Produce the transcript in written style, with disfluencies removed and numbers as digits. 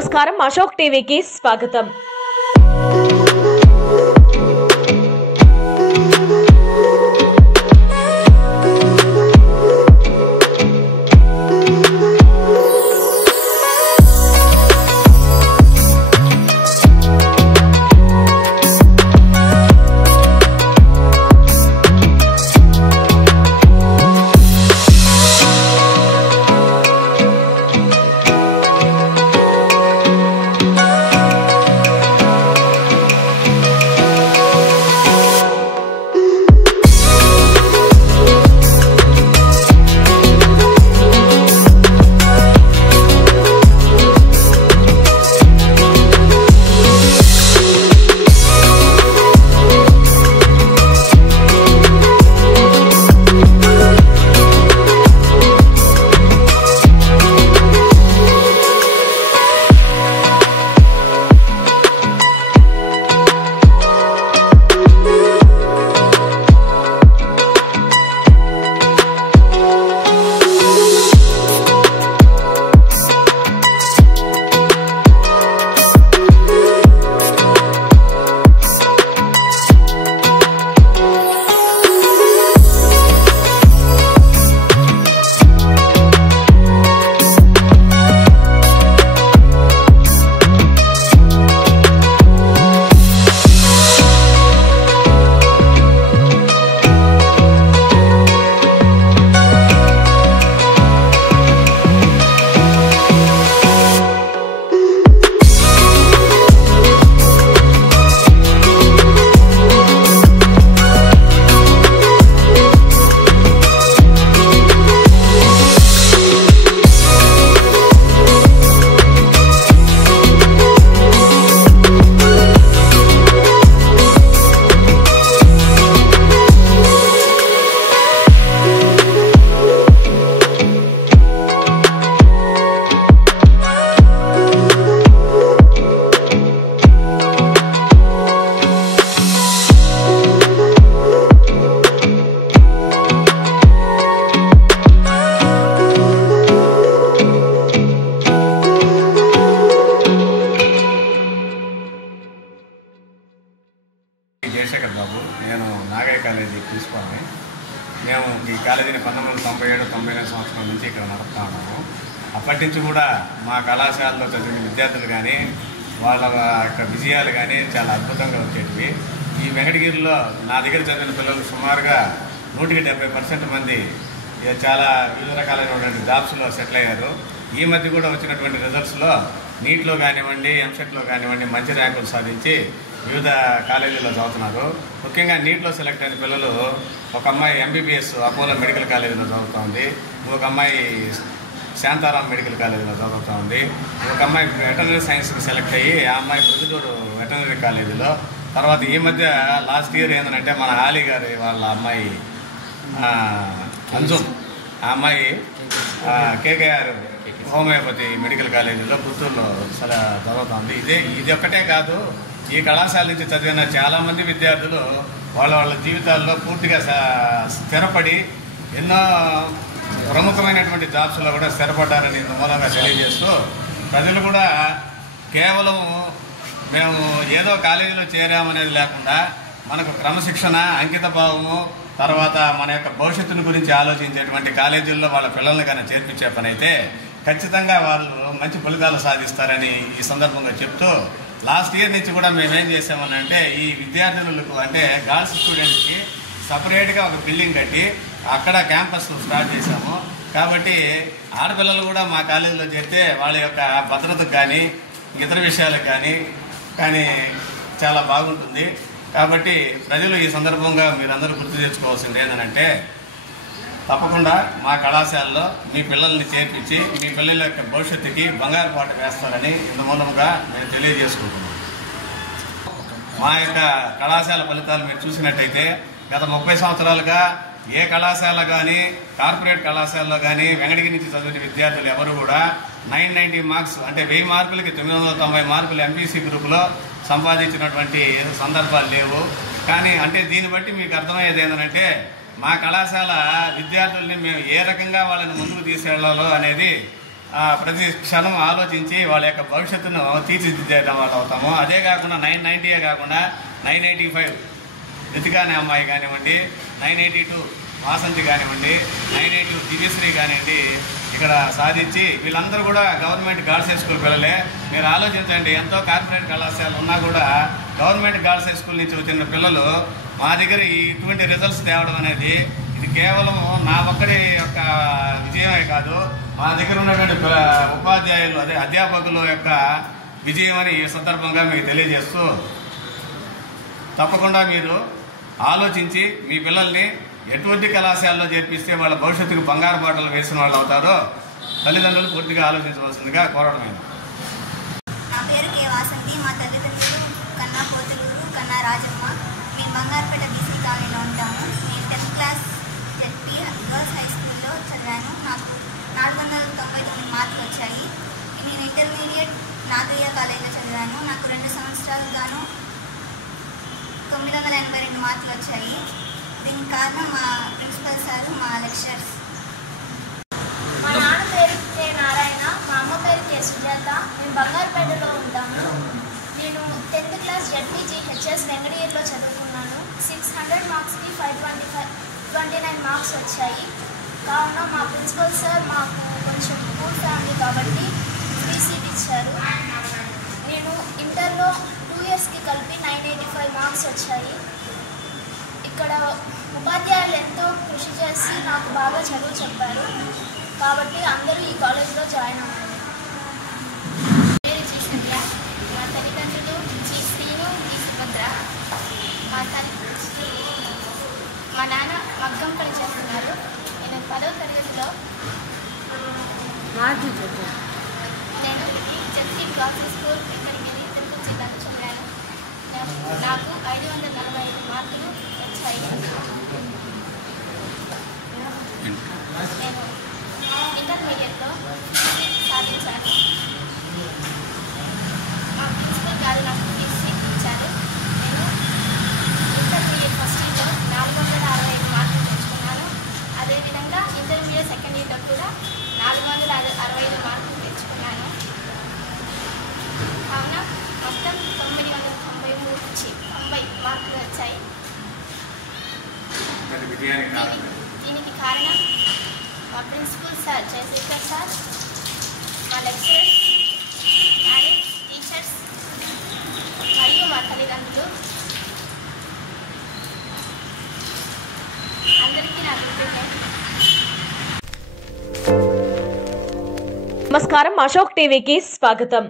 నమస్కారం, అశోక్ టీవీకి స్వాగతం. జయశేఖర్ బాబు, నేను నాగయ్య కాలేజీ ప్రిన్సిపాల్ని. మేము ఈ కాలేజీని 1997-99 సంవత్సరం నుంచి ఇక్కడ నడుపుతా ఉన్నాము. అప్పటి నుంచి కూడా మా కళాశాలలో చదివిన విద్యార్థులు కానీ వాళ్ళ యొక్క విజయాలు కానీ చాలా అద్భుతంగా వచ్చేటివి. ఈ వెంకటగిరిలో నా దగ్గర చదివిన పిల్లలు సుమారుగా 170% మంది చాలా వివిధ రకాలైనటువంటి జాబ్స్లో సెటిల్ అయ్యారు. ఈ మధ్య కూడా వచ్చినటువంటి రిజల్ట్స్లో నీట్లో కానివ్వండి, ఎంసెట్లో కానివ్వండి మంచి ర్యాంకులు సాధించి వివిధ కాలేజీల్లో చదువుతున్నారు. ముఖ్యంగా నీట్లో సెలెక్ట్ అయిన పిల్లలు, ఒక అమ్మాయి ఎంబీబీఎస్ అపోలో మెడికల్ కాలేజీలో చదువుతోంది, ఇంకొక అమ్మాయి శాంతారాం మెడికల్ కాలేజీలో చదువుతోంది, ఒక అమ్మాయి వెటనరీ సైన్స్కి సెలెక్ట్ అయ్యి ఆ అమ్మాయి ప్రొద్దుటూరు వెటనరీ కాలేజీలో. తర్వాత ఈ మధ్య లాస్ట్ ఇయర్ ఏంటంటే మన ఆలీ గారి వాళ్ళ అమ్మాయి అంజుమ్, ఆ అమ్మాయి కేకేఆర్ హోమియోపతి మెడికల్ కాలేజీలో పుత్తూరులో చదువుతోంది. ఇది ఒక్కటే కాదు, ఈ కళాశాల నుంచి చదివిన చాలామంది విద్యార్థులు వాళ్ళ జీవితాల్లో పూర్తిగా స్థిరపడి ఎన్నో ప్రముఖమైనటువంటి జాబ్స్లో కూడా స్థిరపడ్డారని మూలంగా తెలియజేస్తూ, ప్రజలు కూడా కేవలం మేము ఏదో కాలేజీలో చేరామనేది లేకుండా మనకు క్రమశిక్షణ, అంకిత భావము, తర్వాత మన యొక్క భవిష్యత్తును గురించి ఆలోచించేటువంటి కాలేజీల్లో వాళ్ళ పిల్లల్ని కానీ చేర్పించే పని అయితే ఖచ్చితంగా వాళ్ళు మంచి ఫలితాలు సాధిస్తారని ఈ సందర్భంగా చెప్తూ, లాస్ట్ ఇయర్ నుంచి కూడా మేమేం చేసామనంటే ఈ విద్యార్థులకు అంటే గర్ల్స్ స్టూడెంట్స్కి సపరేట్గా ఒక బిల్డింగ్ కట్టి అక్కడ క్యాంపస్ స్టార్ట్ చేశాము. కాబట్టి ఆడపిల్లలు కూడా మా కాలేజీలో చేరితే వాళ్ళ యొక్క భద్రతకు కానీ ఇతర విషయాలకు కానీ చాలా బాగుంటుంది. కాబట్టి ప్రజలు ఈ సందర్భంగా మీరందరూ గుర్తు తెచ్చుకోవాల్సింది ఏంటంటే, తప్పకుండా మా కళాశాలలో మీ పిల్లల్ని చేర్పించి మీ పిల్లల యొక్క భవిష్యత్తుకి బంగారు పాట వేస్తారని ఇంత మూలంగా మేము తెలియజేసుకుంటున్నాం. మా యొక్క కళాశాల ఫలితాలు మీరు చూసినట్టయితే గత 30 సంవత్సరాలుగా ఏ కళాశాల కానీ కార్పొరేట్ కళాశాలలో కానీ వెంకటగిరి నుంచి చదివిన విద్యార్థులు ఎవరు కూడా 990 మార్క్స్ అంటే 1000 మార్కులకి 990 మార్కులు ఎంపీసీ గ్రూపులో సంపాదించినటువంటి సందర్భాలు లేవు. కానీ అంటే దీన్ని బట్టి మీకు అర్థమయ్యేది ఏంటంటే మా కళాశాల విద్యార్థుల్ని మేము ఏ రకంగా వాళ్ళని ముందుకు తీసుకెళ్లాలో అనేది ప్రతి క్షణం ఆలోచించి వాళ్ళ యొక్క భవిష్యత్తును తీర్చిదిద్దేట వాళ్ళు అవుతాము. అదే కాకుండా 990 కాకుండా 985 రితికా అనే అమ్మాయి కానివ్వండి, 982 వాసంతి కానివ్వండి, 982 దివ్యశ్రీ కానివ్వండి, ఇక్కడ సాధించి వీళ్ళందరూ కూడా గవర్నమెంట్ గర్ల్స్ హై స్కూల్ పిల్లలే. మీరు ఆలోచించండి, ఎంతో కార్పొరేట్ కళాశాలలు ఉన్నా కూడా గవర్నమెంట్ గర్ల్స్ హై స్కూల్ నుంచి వచ్చిన పిల్లలు మా దగ్గర ఇటువంటి రిజల్ట్స్ తేవడం అనేది ఇది కేవలం నా ఒక్కడి యొక్క విజయమే కాదు, మా దగ్గర ఉన్నటువంటి ఉపాధ్యాయులు అదే అధ్యాపకుల యొక్క విజయం అని ఈ సందర్భంగా మీకు తెలియజేస్తూ, తప్పకుండా మీరు ఆలోచించి మీ పిల్లల్ని ఎటువంటి కళాశాలలో చేర్పిస్తే వాళ్ళ భవిష్యత్తుకు బంగారు బాటలు వేసిన వాళ్ళు అవుతారో తల్లిదండ్రులు పూర్తిగా ఆలోచించవలసిందిగా కోరడమైంది. నా పేరు కే వాసంతి. మా తల్లిదండ్రులు కన్నా పోతులూరు, కన్నా రాజమ్మ. మేము బంగారుపేట బీసీ కాలనీలో ఉంటాము. నేను 10th class ZP girls high స్కూల్లో చదివాను. నాకు 499 మార్కులు వచ్చాయి. నేను ఇంటర్మీడియట్ నాగయ్య కాలేజీలో చదివాను. నాకు 2 సంవత్సరాలు గాను 982 మార్కులు వచ్చాయి. దీనికి కారణం మా ప్రిన్సిపల్ సారు, మా లెక్చరర్స్. మా నాన్న పేరు కే నారాయణ, మా అమ్మ పేరు కే సుజాత. మేము బంగారుపేటలో ఉంటాము. నేను 10th క్లాస్ జెడ్పీజీహెచ్ఎస్ వెంగడీర్లో చదువుకున్నాను. 600 మార్క్స్కి 529 మార్క్స్ వచ్చాయి. కావున మా ప్రిన్సిపల్ సార్ మాకు కొంచెం పూర్ ఫ్యామిలీ కాబట్టి ఫ్రీ సీట్ ఇచ్చారు. నేను ఇంటర్లో 2 ఇయర్స్కి కలిపి 985 మార్క్స్ వచ్చాయి. ఇక్కడ ఉపాధ్యాయులు ఎంతో కృషి చేసి నాకు బాగా చదువు చెప్పారు కాబట్టి అందరూ ఈ కాలేజీలో జాయిన్ అవ్వాలి. పేరు జీ సంధ్య. మా తల్లిదండ్రులు జీ శ్రీను, జీ సుభద్ర. మా నాన్న మగ్గం పని చేస్తున్నారు. నేను 10వ తరగతిలో నేను జెడ్పీ గర్ల్స్ స్కూల్ ఇక్కడికి వెళ్ళి తిరుపతి జిల్లాలో చదివాను. నాకు 545 మార్కులు వచ్చాయి. నేను ఇంటర్మీడియట్లో సాధించాను. మా ప్రిన్సిపల్ గారు నాకు సీట్ ఇచ్చారు. నేను ఇంటర్మీడియట్ ఫస్ట్ ఇయర్లో 465 మార్కులు తెచ్చుకున్నాను. అదేవిధంగా ఇంటర్మీడియట్ సెకండ్ ఇయర్లో కూడా 465 మార్కులు తెచ్చుకున్నాను. కావున మొత్తం 990 మార్కులు వచ్చాయి. దీనికి కారణం మా ప్రిన్సిపల్ సార్ జయశేఖర్ సార్, మా లెక్చరర్స్, పేరెంట్స్, టీచర్స్ మరియు మా తల్లిదండ్రులు అందరికీ నా కృతజ్ఞతలు. నమస్కారం, అశోక్ టీవీకి స్వాగతం.